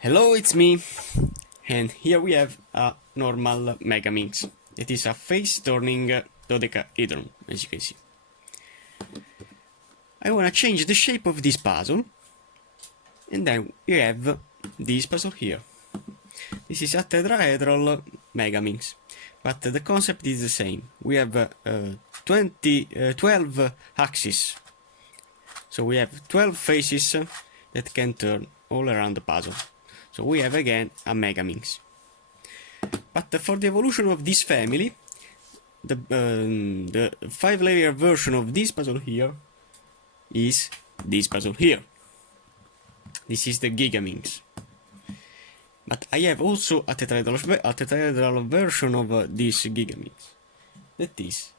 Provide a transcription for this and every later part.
Hello, it's me, and here we have a normal Megaminx. It is a face-turning dodecahedron, as you can see. I wanna change the shape of this puzzle, and then we have this puzzle here. This is a tetrahedral Megaminx, but the concept is the same. We have 12 axes, so we have 12 faces that can turn all around the puzzle. So we have again a Megaminx. But for the evolution of this family, the 5-layer version of this puzzle here is this puzzle here. This is the Gigaminx. But I have also a tetrahedral version of this Gigaminx. That is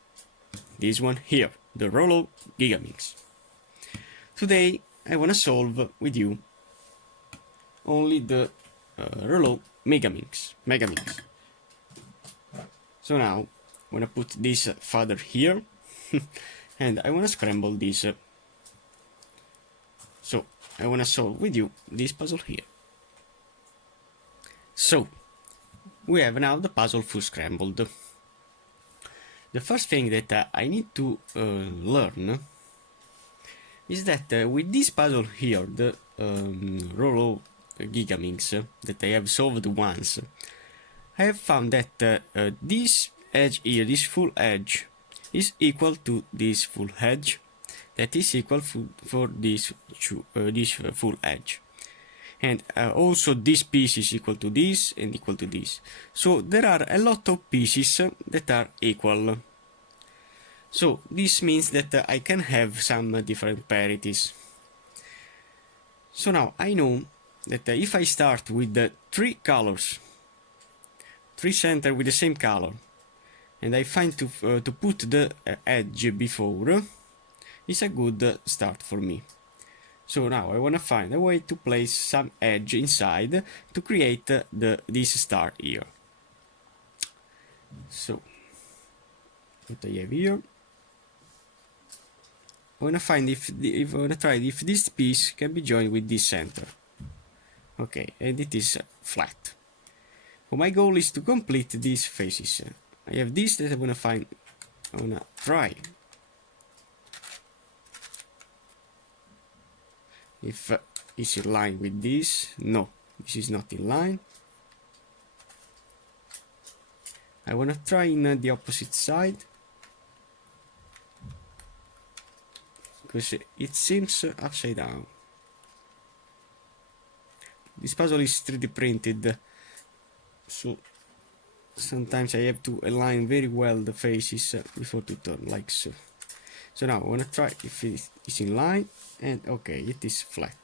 this one here, the Reuleaux Megaminx. Today I want to solve with you only the Reuleaux Megaminx. So now I'm gonna put this father here and I wanna scramble this. So I wanna solve with you this puzzle here. So we have now the puzzle full scrambled. The first thing that I need to learn is that with this puzzle here, the Reuleaux Megaminx that I have solved once, I have found that this edge here, this full edge, is equal to this full edge, that is equal for this full edge, and also this piece is equal to this and equal to this. So there are a lot of pieces that are equal. So this means that I can have some different parities. So now I know that if I start with the 3 colors, 3 center with the same color, and I find to put the edge before, it's a good start for me. So now I want to find a way to place some edge inside to create this star here. So what I have here, I want to find if this piece can be joined with this center. Okay, and it is flat. So my goal is to complete these faces. I have this that I wanna find. I wanna try if it's in line with this. No, this is not in line. I wanna try in the opposite side because it seems upside down. This puzzle is 3D printed, so sometimes I have to align very well the faces before to turn like so. So now I want to try if it is in line, and okay, it is flat.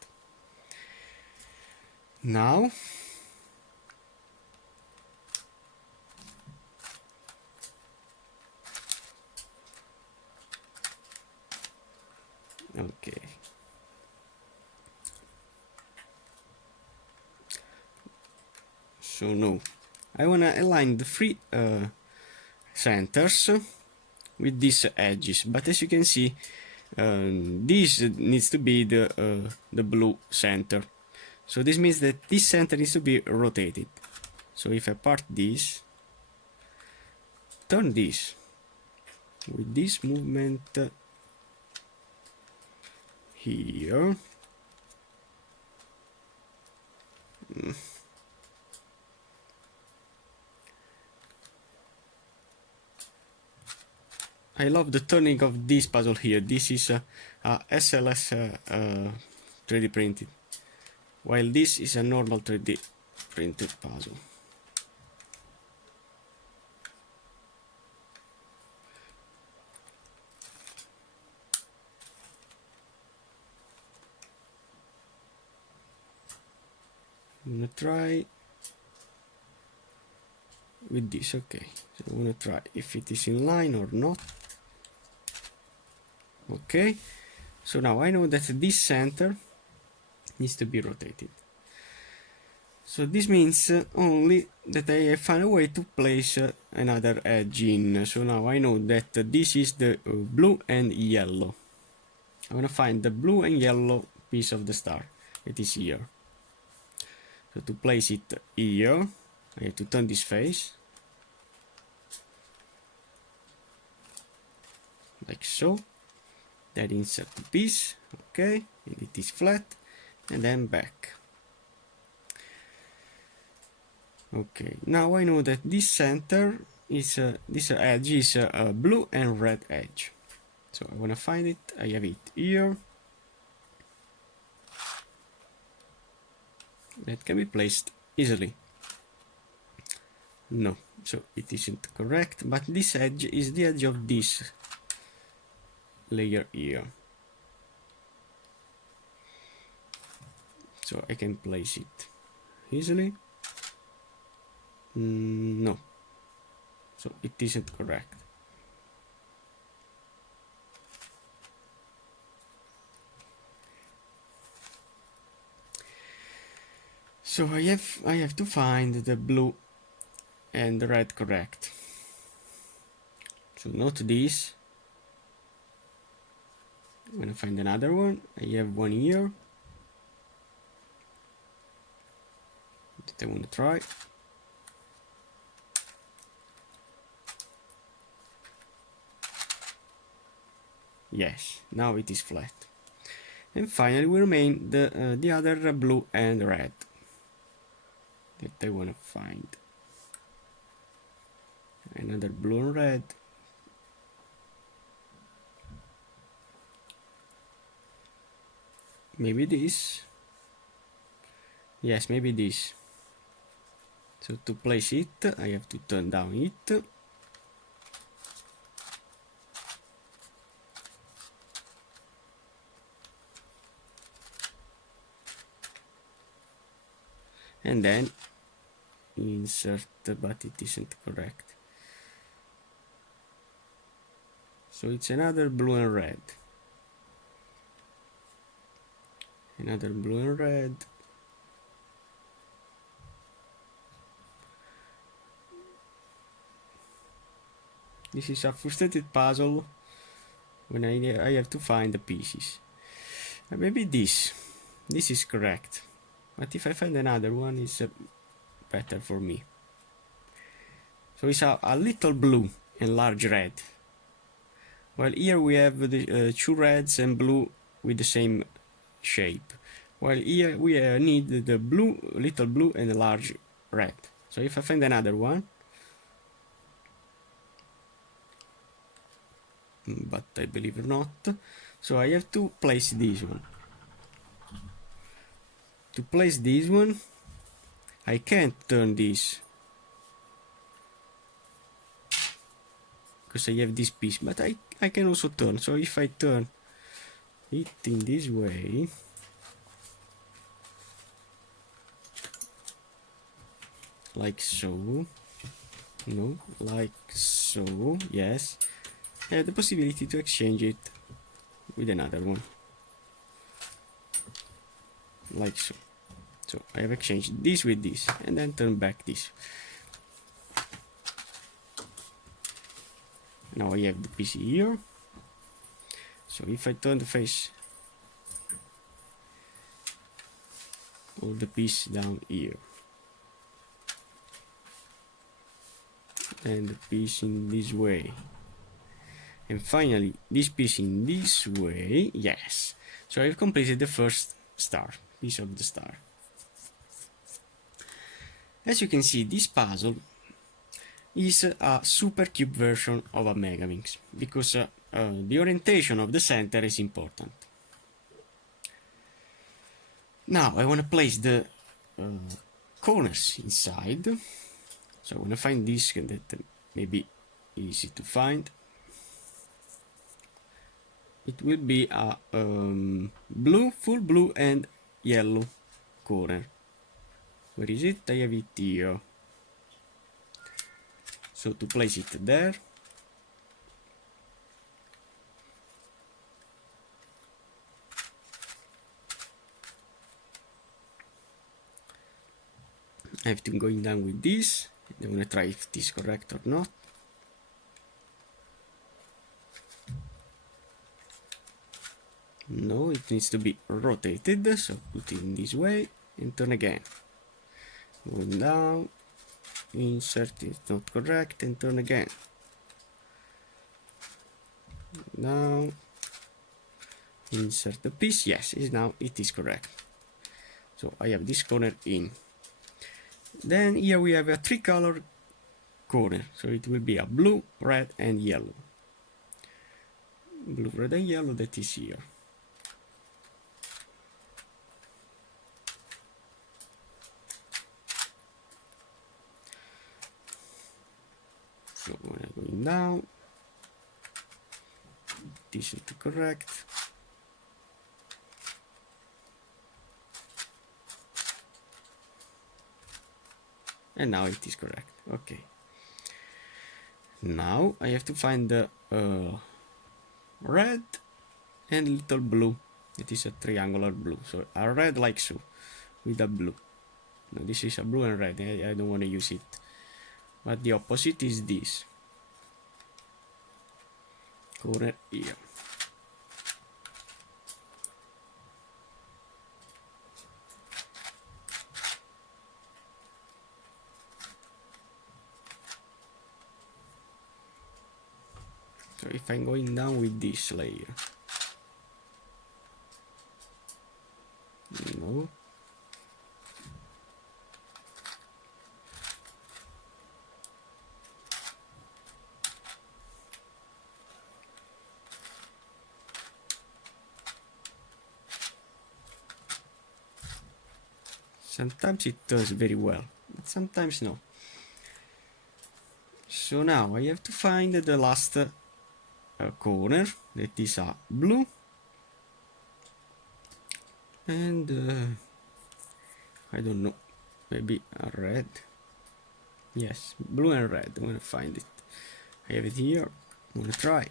Now okay. So no, I wanna align the 3 centers with these edges, but as you can see, this needs to be the blue center. So this means that this center needs to be rotated. So if I part this, turn this with this movement here. I love the turning of this puzzle here. This is a SLS 3D printed, while this is a normal 3D printed puzzle. I'm gonna try with this. Okay, so I'm gonna try if it is in line or not. Okay, so now I know that this center needs to be rotated. So this means only that I have found a way to place another edge in. So now I know that this is the blue and yellow. I want to find the blue and yellow piece of the star. It is here. So to place it here, I have to turn this face, like so. Then insert the piece, okay, and it is flat, and then back. Okay, now I know that this center is this edge is a blue and red edge. So I want to find it. I have it here. That can be placed easily. No, so it isn't correct, but this edge is the edge of this layer here. So I can place it easily. No, so it isn't correct. So I have to find the blue and the red correct. So not this. I'm gonna find another one. I have one here that I want to try. Yes, now it is flat. And finally we remain the other blue and red that I want to find. Another blue and red. Maybe this. Yes, maybe this. So to place it, I have to turn down it. And then insert, but it isn't correct. So it's another blue and red. Another blue and red. This is a frustrated puzzle when I have to find the pieces. Maybe this is correct, but if I find another one, it's better for me. So it's a little blue and large red. Well, here we have the two reds and blue with the same shape. While here we need the blue, little blue and a large red. So if I find another one, but I believe not, so I have to place this one. To place this one, I can't turn this because I have this piece, but I can also turn. So if I turn it in this way, like so, no, like so, yes, I have the possibility to exchange it with another one, like so. So I have exchanged this with this, and then turn back this. Now I have the piece here. So if I turn the face, all the piece down here, and the piece in this way, and finally this piece in this way, yes. So I've completed the first star, piece of the star. As you can see, this puzzle is a supercube version of a Megaminx, because the orientation of the center is important. Now I want to place the corners inside, so I want to find this that may be easy to find. It will be a blue, full blue and yellow corner. Where is it? I have it here. So to place it there, I have to go down with this. I want to try if this is correct or not. No, it needs to be rotated, so put it in this way and turn again. Going down, insert is not correct, and turn again. Now, insert the piece. Yes, now it is correct. So I have this corner in. Then here we have a 3-color corner. So it will be a blue, red, and yellow. Blue, red, and yellow, that is here. So when I'm going down, this is correct. And now it is correct. Okay. Now I have to find the red and little blue. It is a triangular blue. So a red like so, with a blue. No, this is a blue and red. I don't want to use it. But the opposite is this. Corner here. So if I'm going down with this layer, no. Sometimes it does very well, but sometimes no. So now I have to find the last corner that is a blue and I don't know, maybe a red. Yes, blue and red. I want to find it. I have it here. I want to try.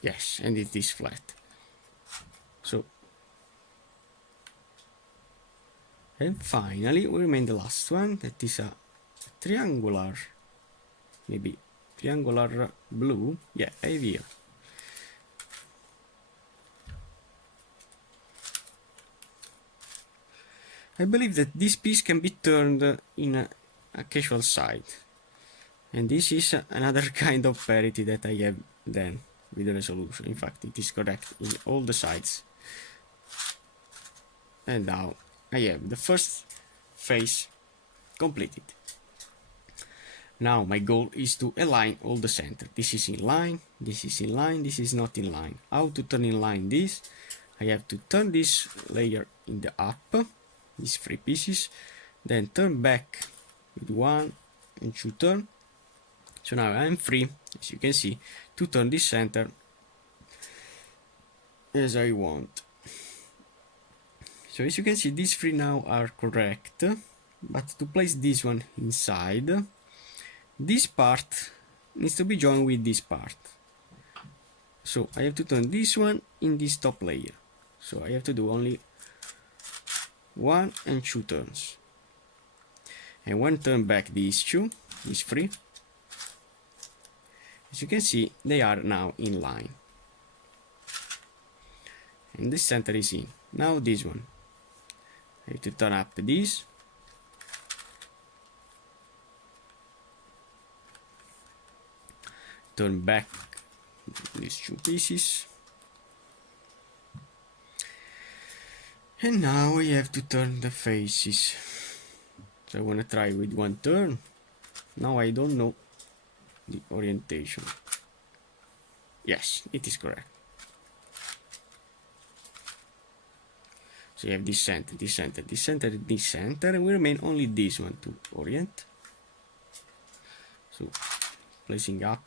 Yes, and it is flat. So, and finally we remain the last one, that is a triangular, maybe triangular blue. Yeah, I have here. I believe that this piece can be turned in a casual side, and this is another kind of parity that I have then with the resolution. In fact, it is correct in all the sides. And now I have the first face completed. Now my goal is to align all the center. This is in line, this is in line, this is not in line. How to turn in line this? I have to turn this layer in the up, these 3 pieces, then turn back with 1 and 2 turn. So now I'm free, as you can see, to turn this center as I want. So as you can see, these 3 now are correct, but to place this one inside, this part needs to be joined with this part. So I have to turn this one in this top layer. So I have to do only 1 and 2 turns. And when turn back these 2, these 3, as you can see, they are now in line. And the center is in. Now this one. I have to turn up this. Turn back these 2 pieces. And now we have to turn the faces. So I want to try with 1 turn. Now I don't know the orientation. Yes, it is correct. So you have this center, this center, this center, this center, and we remain only this one to orient. So placing up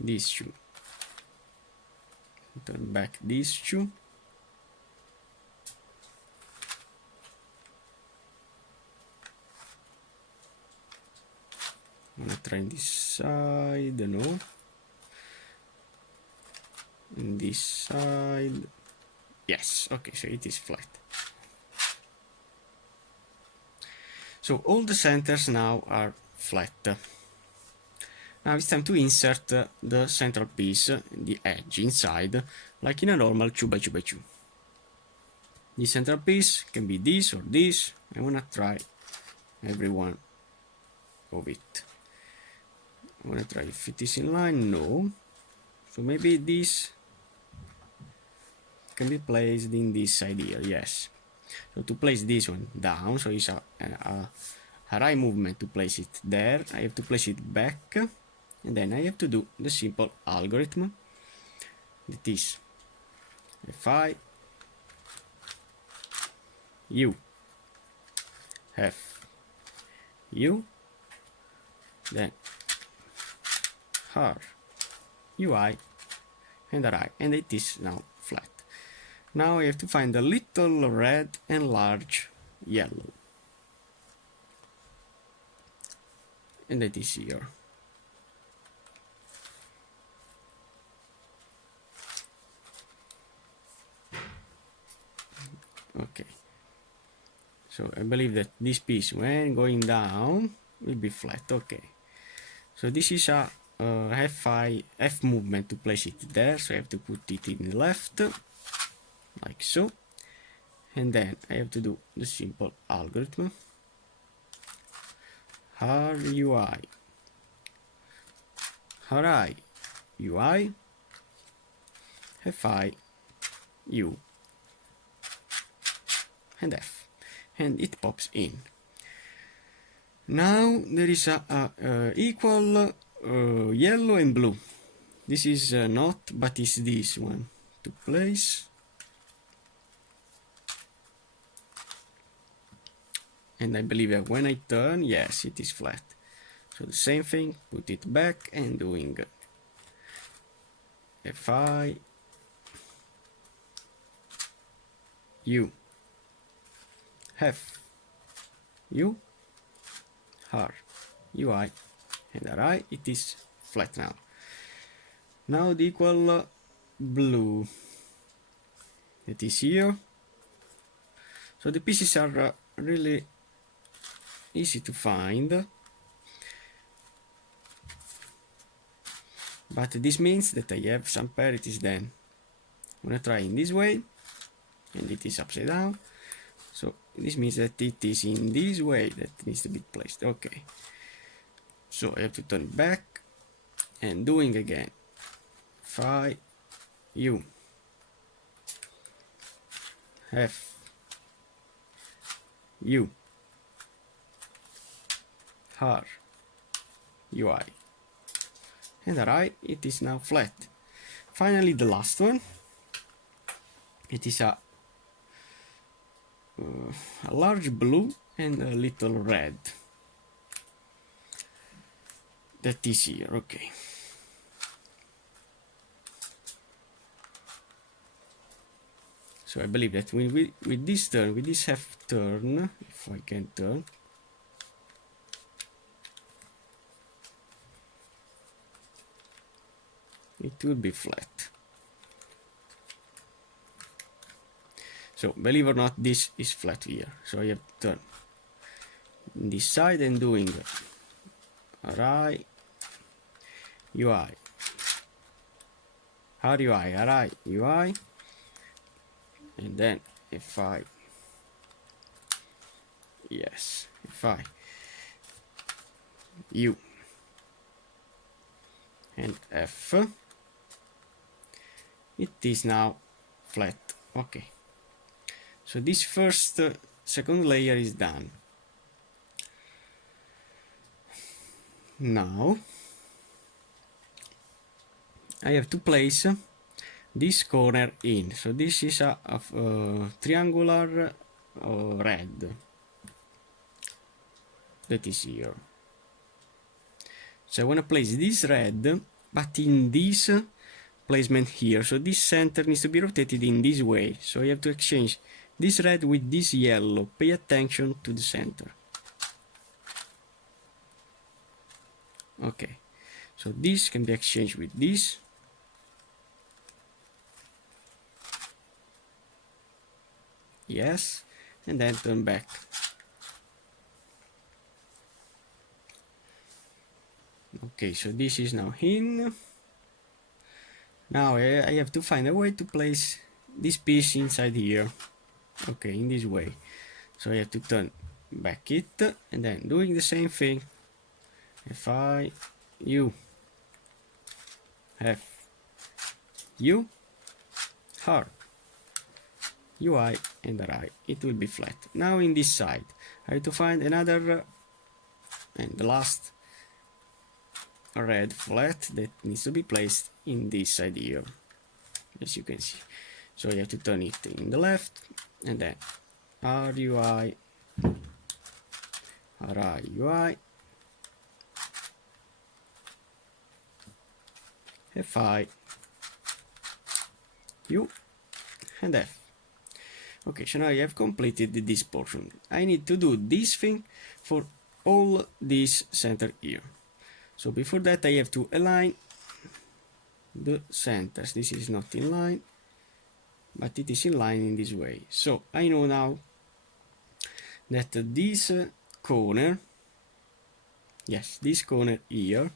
these 2. Turn back these 2. try this side, no. In this side, yes, okay, so it is flat. So all the centers now are flat. Now it's time to insert the central piece, the edge inside, like in a normal 2x2x2. The central piece can be this or this. I wanna try every one of it. I wanna try if it is in line, no. So maybe this can be placed in this side here, yes. So to place this one down, so it's a right movement to place it there. I have to place it back, and then I have to do the simple algorithm that is Fi U F U, then R UI and RI, and it is now flat. Now I have to find a little red and large yellow, and that is here. Okay, so I believe that this piece, when going down, will be flat. Okay, so this is a F movement to place it there, so I have to put it in the left, like so, and then I have to do the simple algorithm RUI RI UI FI U and F, and it pops in. Now there is a equal yellow and blue. This is not, but it's this one to place, and I believe that when I turn, yes, it is flat. So the same thing, put it back and doing FI U F U R UI and RI, it is flat now. Now the equal blue, it is here. So the pieces are really easy to find, but this means that I have some parities. Then I'm gonna try in this way, and it is upside down, so this means that it is in this way that needs to be placed. Okay, so I have to turn back and doing again Phi U F U R UI and RI, it is now flat. Finally the last one, it is a large blue and a little red that is here. Okay, so I believe that with this turn, with this half turn, if I can turn, it will be flat. So believe or not, this is flat here, so I have to turn this side and doing RI UI RUI RI UI, and then if I U and F, it is now flat. Okay, so this first second layer is done. Now I have to place this corner in. So this is a triangular red that is here. So I want to place this red, but in this placement here. So this center needs to be rotated in this way. So I have to exchange this red with this yellow. Pay attention to the center. Okay, so this can be exchanged with this. Yes, and then turn back. Okay, so this is now in. Now I have to find a way to place this piece inside here. Okay, in this way. So I have to turn back it, and then doing the same thing. If I U F U hard UI and right, it will be flat. Now in this side I have to find another and the last red flat that needs to be placed in this side here, as you can see. So you have to turn it in the left, and then RUI RIUI FI U and F. Okay, so now I have completed this portion. I need to do this thing for all this center here. So before that I have to align the centers. This is not in line, but it is in line in this way. So I know now that this corner, yes, this corner here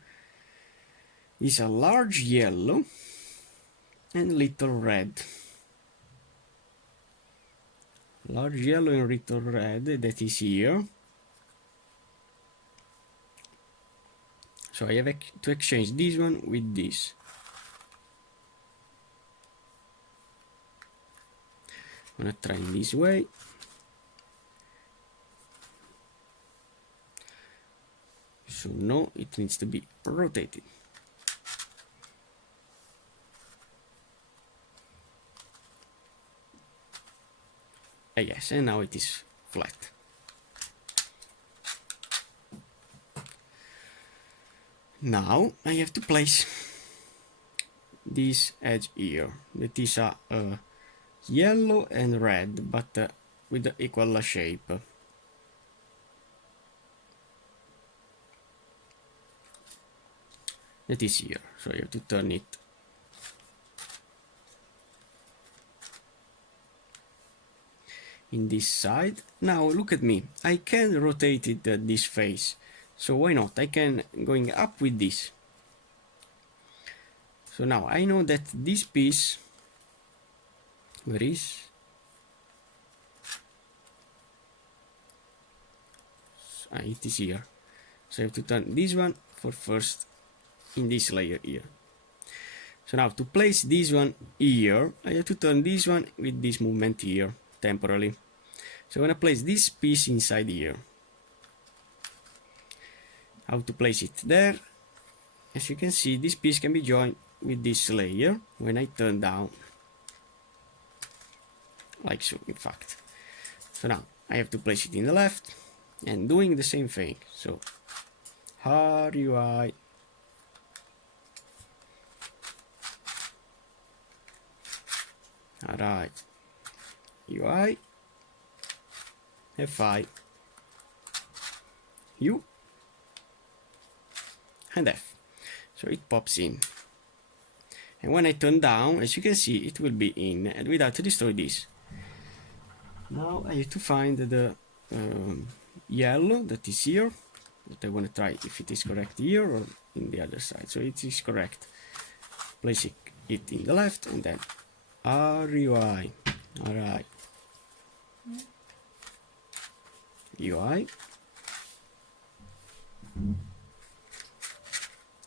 is a large yellow and little red. Large yellow and little red, that is here. So I have to exchange this one with this. I'm gonna try in this way. So no, it needs to be rotated. Yes, and now it is flat. Now I have to place this edge here. That is a yellow and red, but with the equal shape. That is here, so you have to turn it in this side. Now look at me, I can rotate it this face, so why not? I can going up with this. So now I know that this piece, where is? It is here. So I have to turn this one for first in this layer here. So now to place this one here, I have to turn this one with this movement here temporarily. So I'm gonna place this piece inside here. How to place it there? As you can see, this piece can be joined with this layer when I turn down, like so, in fact. So now I have to place it in the left and doing the same thing. So RUI right UI FI U and F. So it pops in, and when I turn down, as you can see, it will be in and without destroy this. Now I have to find the yellow that is here, that I want to try if it is correct here or in the other side. So it is correct. Place it in the left, and then RUI alright UI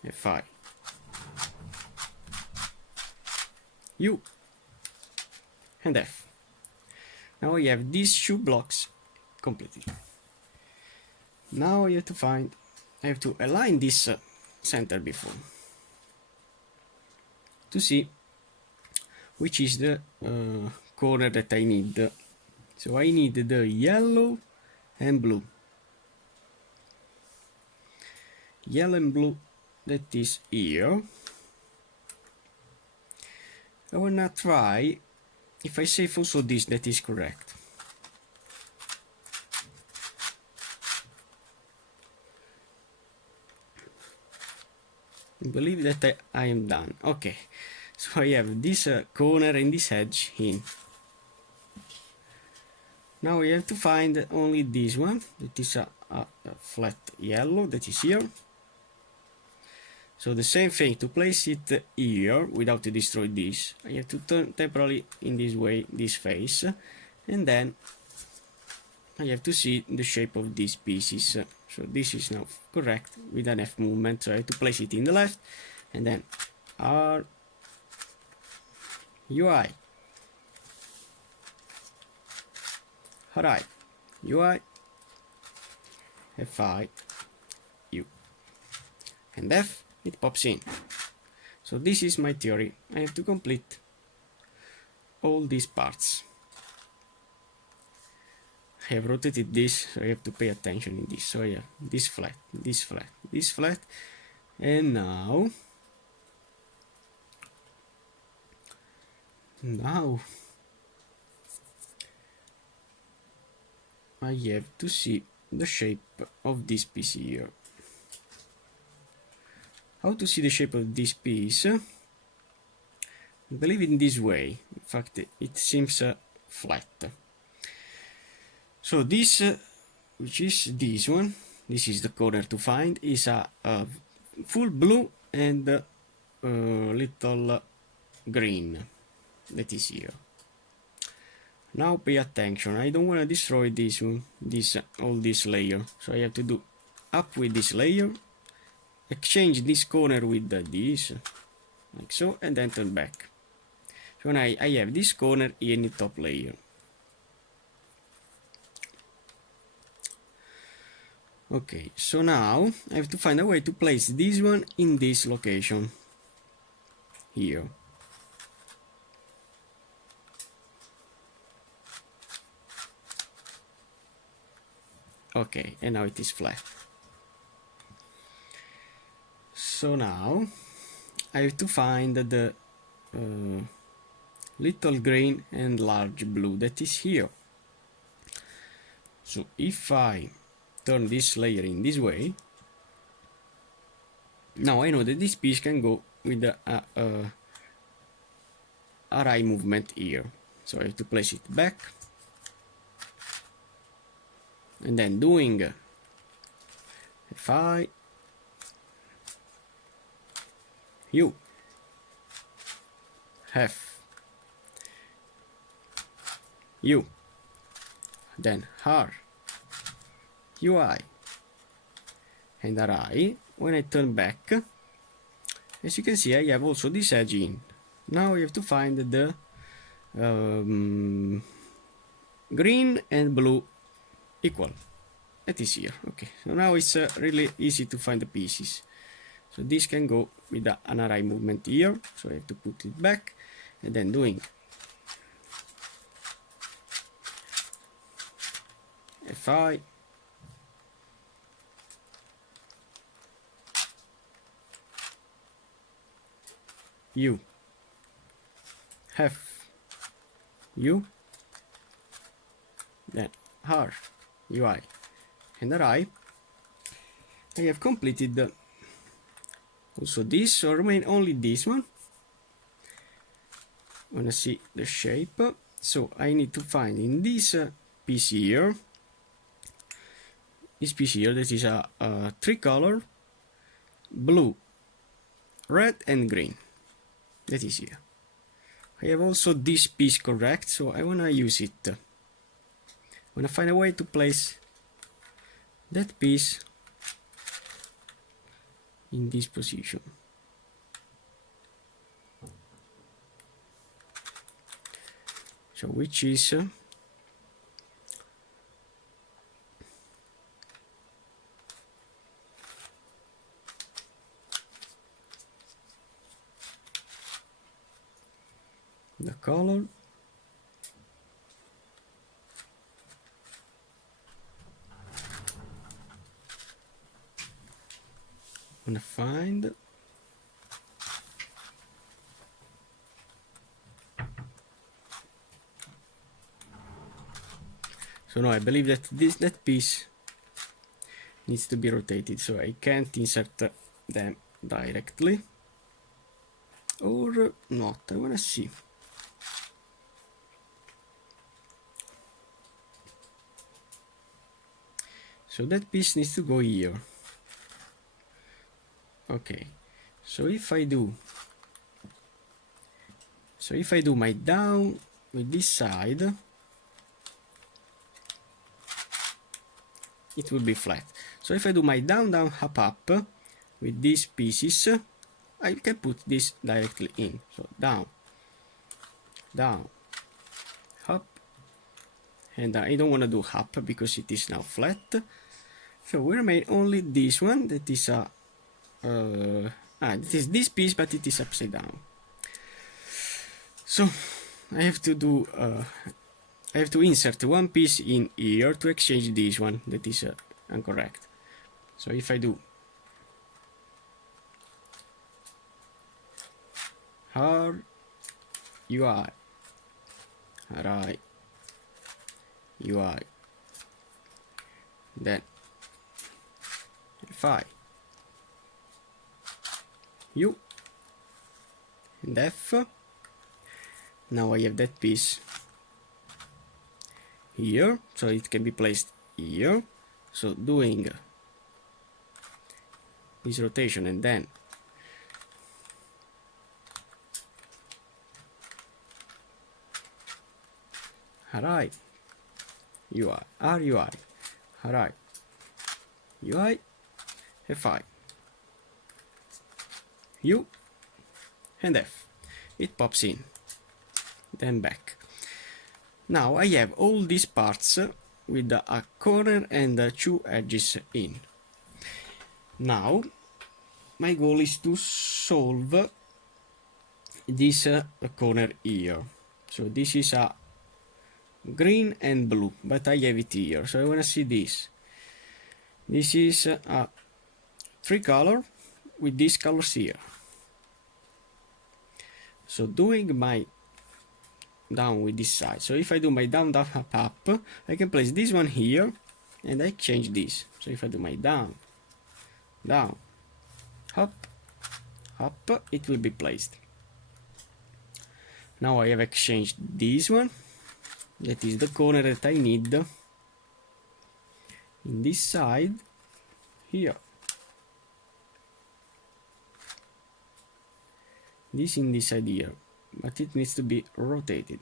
FI U and F. Now we have these two blocks completed. Now I have to align this center before to see which is the corner that I need. So I need the yellow and blue. Yellow and blue, that is here. I wanna try if I save also this, that is correct. I believe that I am done. Okay, so I have this corner and this edge in. Now we have to find only this one, that is a flat yellow, that is here. So the same thing, to place it here without to destroy this, I have to turn temporarily in this way this face, and then I have to see the shape of these pieces. So this is now correct with an F movement, so I have to place it in the left, and then R, UI, right, UI, Fi, U, and F, it pops in. So this is my theory. I have to complete all these parts. I have rotated this, so I have to pay attention in this. So yeah, this flat, this flat, this flat, and now I have to see the shape of this piece here. How to see the shape of this piece? I believe in this way. In fact, it seems flat. So this, which is this one, this is the corner to find, is a full blue and little green. That is here. Now pay attention. I don't want to destroy this one, all this layer. So I have to do up with this layer, exchange this corner with this, like so, and then turn back. So now I have this corner in the top layer. Okay, so now I have to find a way to place this one in this location here. Okay, and now it is flat. So now I have to find the little green and large blue that is here. So if I turn this layer in this way, now I know that this piece can go with the RI movement here. So I have to place it back, and then doing Fi, U, F, U, then R, UI, and RI. When I turn back, as you can see, I have also this edge in. Now I have to find the green and blue equal. That is here. Okay, so now it's really easy to find the pieces. So this can go with an RI movement here, so I have to put it back, and then doing Fi, U, F, U, then R, UI, and RI. I have completed also this, so remain only this one. Wanna see the shape? So I need to find in this piece here, this piece here, that is a tricolor, blue, red, and green. That is here. I have also this piece correct, so I wanna use it. I wanna find a way to place that piece in this position. So which is the color, gonna find so now I believe that that piece needs to be rotated, so I can't insert them directly, or not. I wanna see. So that piece needs to go here. Okay, so if I do my down with this side, it will be flat. So if I do my down, down, up, up with these pieces, I can put this directly in. So down, down, up, and I don't want to do up because it is now flat. So we remain only this one that is a it is this piece, but it is upside down. So I have to insert one piece in here to exchange this one that is incorrect. So if I do R UI, RI UI, then F U and F. Now I have that piece here, so it can be placed here. So doing this rotation and then RI UI, RUI, RI UI, FI, U and F. It pops in, then back. Now I have all these parts with a corner and two edges in. Now my goal is to solve this corner here. So this is a green and blue, but I have it here, so I want to see this. This is a tricolor with these colors here. So doing my down with this side. So if I do my down, down, up, up, I can place this one here and I change this. So if I do my down, down, up, up, it will be placed. Now I have exchanged this one. That is the corner that I need in this side here. This in this side here, but it needs to be rotated.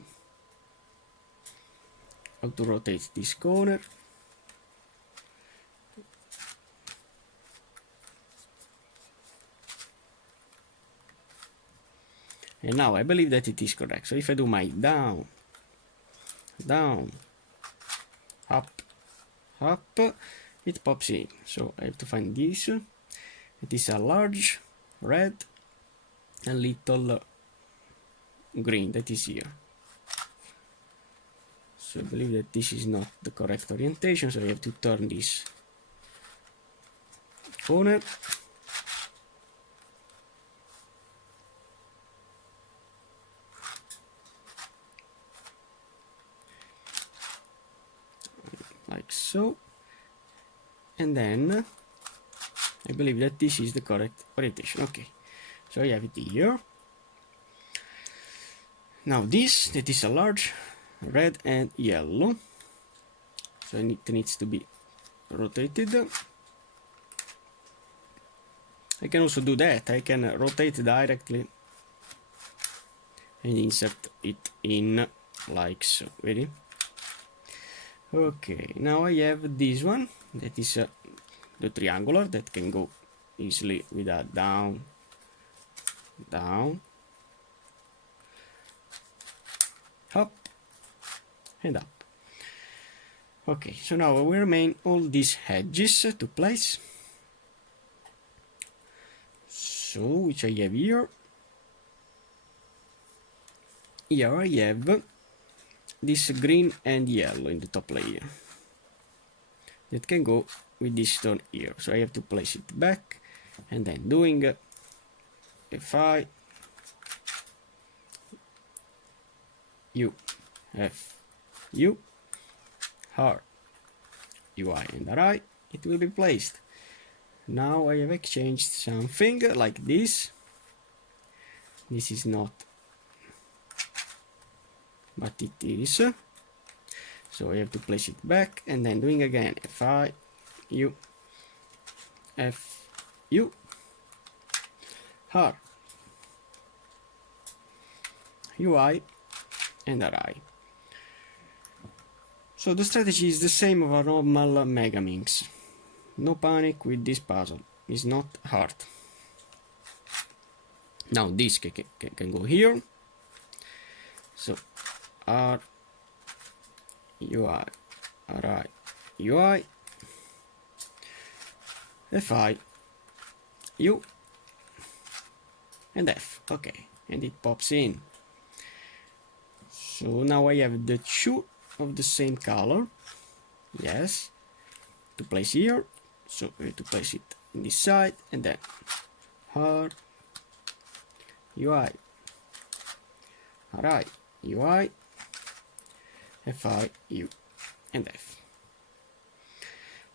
How to rotate this corner? And now I believe that it is correct. So if I do my down, down, up, up, it pops in. So I have to find this. It is a large red and little green that is here. So I believe that this is not the correct orientation, so I have to turn this corner. Like so. And then I believe that this is the correct orientation. Okay, so I have it here. Now this, that is a large red and yellow, so it needs to be rotated. I can also do that. I can rotate directly and insert it in like so. Ready? Okay, now I have this one that is the triangular that can go easily with a down, down, up and up. Okay, so now we remain all these edges to place. So which I have here. Here I have this green and yellow in the top layer that can go with this stone here. So I have to place it back and then doing Fi U F U R UI and RI, it will be placed. Now I have exchanged something like this. This is not, but it is. So I have to place it back, and then doing again Fi, U, F, U, R, UI, and RI. So the strategy is the same of a normal Megaminx. No panic with this puzzle, it's not hard. Now this can go here. So R, UI, RI, UI, Fi, U, and F. Okay, and it pops in. So now I have the two of the same color. Yes, to place here. So we have to place it in this side, and then R, UI, RI, UI, Fi, U, and F.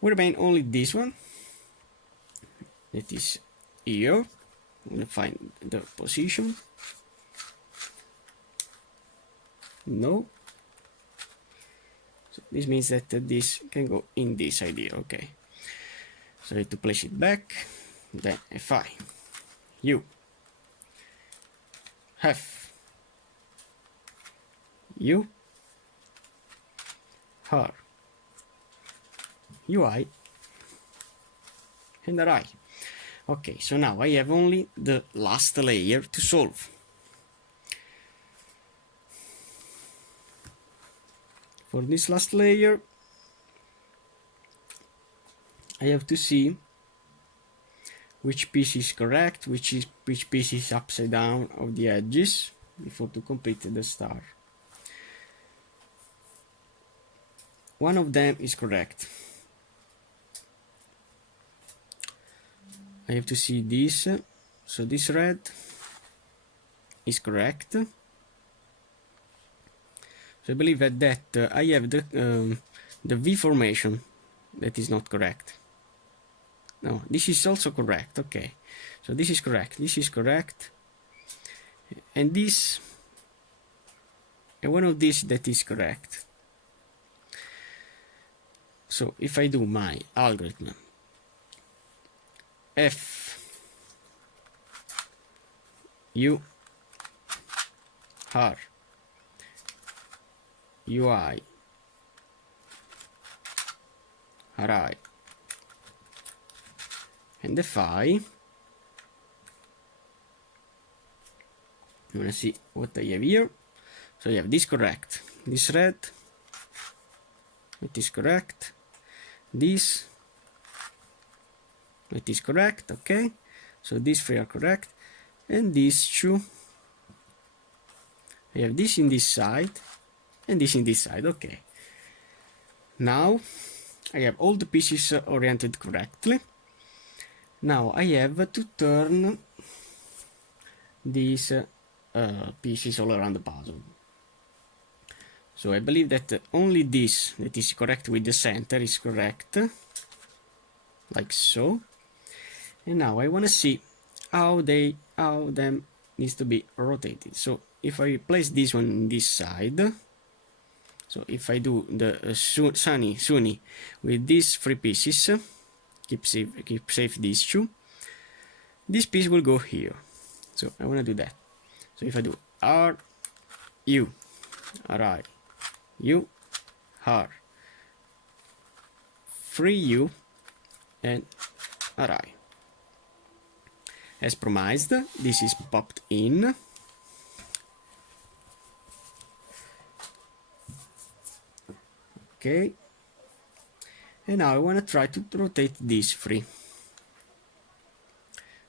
We remain only this one. That is here. I'm gonna find the position. No. So this means that this can go in this side here. Okay. So I have to place it back. Then Fi, U, F, U, R, UI, and RI. Okay, so now I have only the last layer to solve. For this last layer, I have to see which piece is correct, which piece is upside down of the edges before to complete the star. One of them is correct. I have to see this. So this red is correct. So I believe that I have the V formation that is not correct. No, this is also correct. Okay, so this is correct. This is correct, and this, and one of these that is correct. So if I do my algorithm F, U, R, UI, RI, and Fi, I'm gonna see what I have here. So I have this correct, this red, it is correct, this, it is correct. Okay, so these three are correct, and these two, I have this in this side and this in this side. Okay, now I have all the pieces oriented correctly. Now I have to turn these pieces all around the puzzle. So I believe that only this that is correct with the center is correct, like so. And now I want to see how them needs to be rotated. So if I place this one in this side, so if I do the Sunny with these three pieces, keep safe these two, this piece will go here. So I want to do that. So if I do R, U, RI, U, R, 3U, and RI. As promised, this is popped in. Okay. And now I want to try to rotate these three.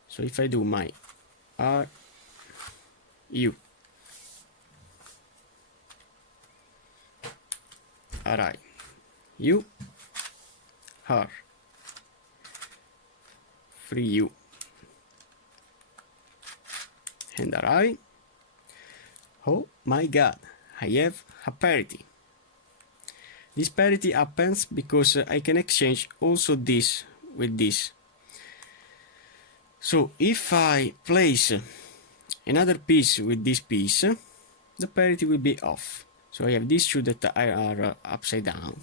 So if I do my R, U, RI, U, R, 3U, and RI, oh my god, I have a parity. This parity happens because I can exchange also this with this. So if I place another piece with this piece, the parity will be off. So I have these two that are upside down.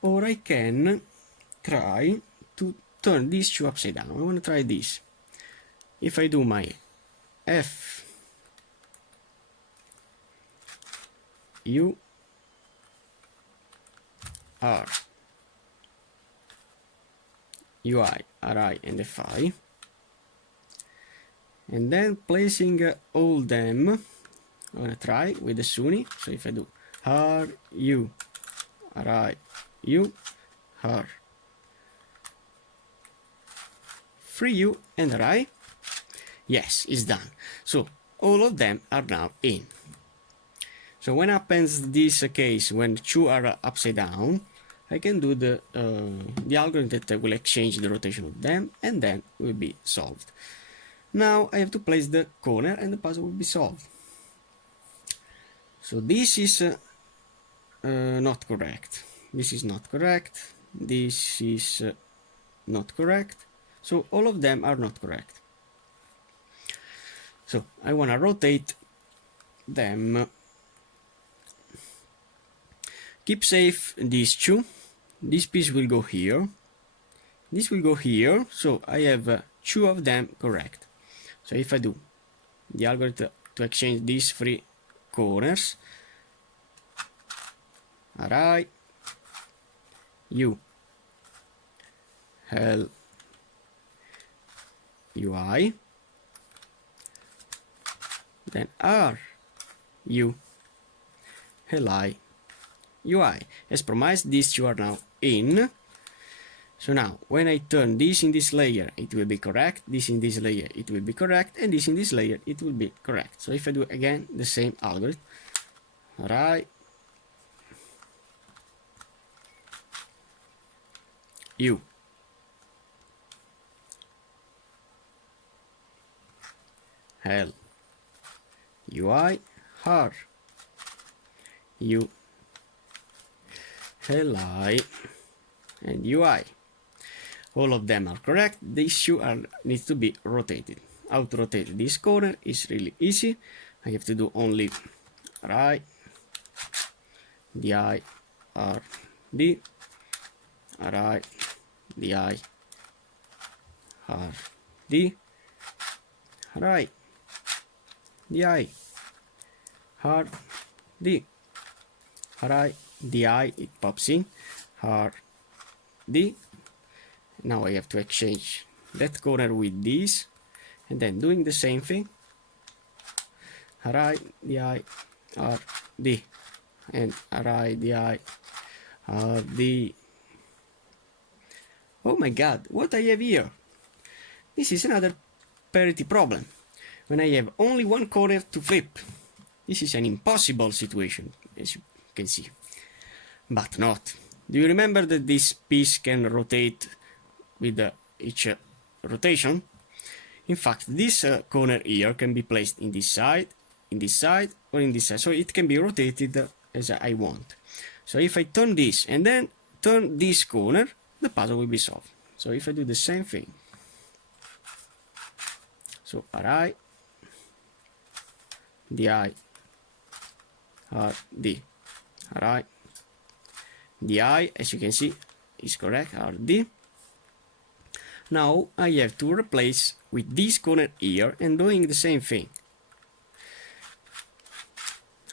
Or I can try to turn these two upside down. I want to try this. If I do my F U R UI RI and FI, and then placing all them, I'm gonna try with the Suni. So if I do R U RI U R 3U and RI, yes, it's done. So all of them are now in. So when happens this case when two are upside down, I can do the algorithm that will exchange the rotation of them, and then will be solved. Now I have to place the corner and the puzzle will be solved. So this is not correct. This is not correct. This is not correct. So all of them are not correct. So I want to rotate them. Keep safe these two. This piece will go here. This will go here. So I have two of them correct. So if I do the algorithm to exchange these three corners, RI U L UI, then R U L I UI. As promised, these two are now in. So now when I turn this in this layer, it will be correct, this in this layer it will be correct, and this in this layer it will be correct. So if I do again the same algorithm, RI U L UI R U L I and UI. All of them are correct. These two need to be rotated. How to rotate this corner is really easy. I have to do only RI DI R D RI DI R D RI DI R D RI DI, it pops in R D. Now I have to exchange that corner with this, and then doing the same thing, RI DI R D and RI DI R D. Oh my god, what I have here? This is another parity problem. When I have only one corner to flip, this is an impossible situation, as you can see. But not. Do you remember that this piece can rotate with each rotation? In fact, this corner here can be placed in this side, or in this side, so it can be rotated as I want. So if I turn this and then turn this corner, the puzzle will be solved. So if I do the same thing, so RI DI RD RI DI, as you can see, is correct, RD. Now I have to replace with this corner here and doing the same thing.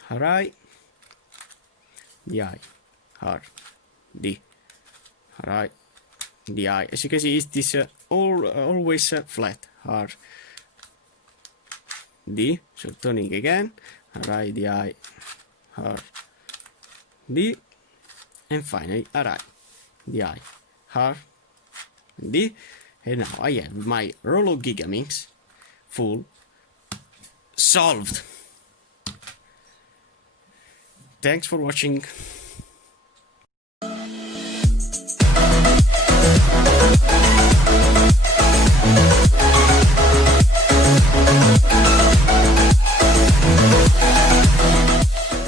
RI DI RD RI DI. As you can see, this always flat RD. So turning again, RI DI RD, and finally RI DI RD. And now I have my Reuleaux Megaminx full solved. Thanks for watching.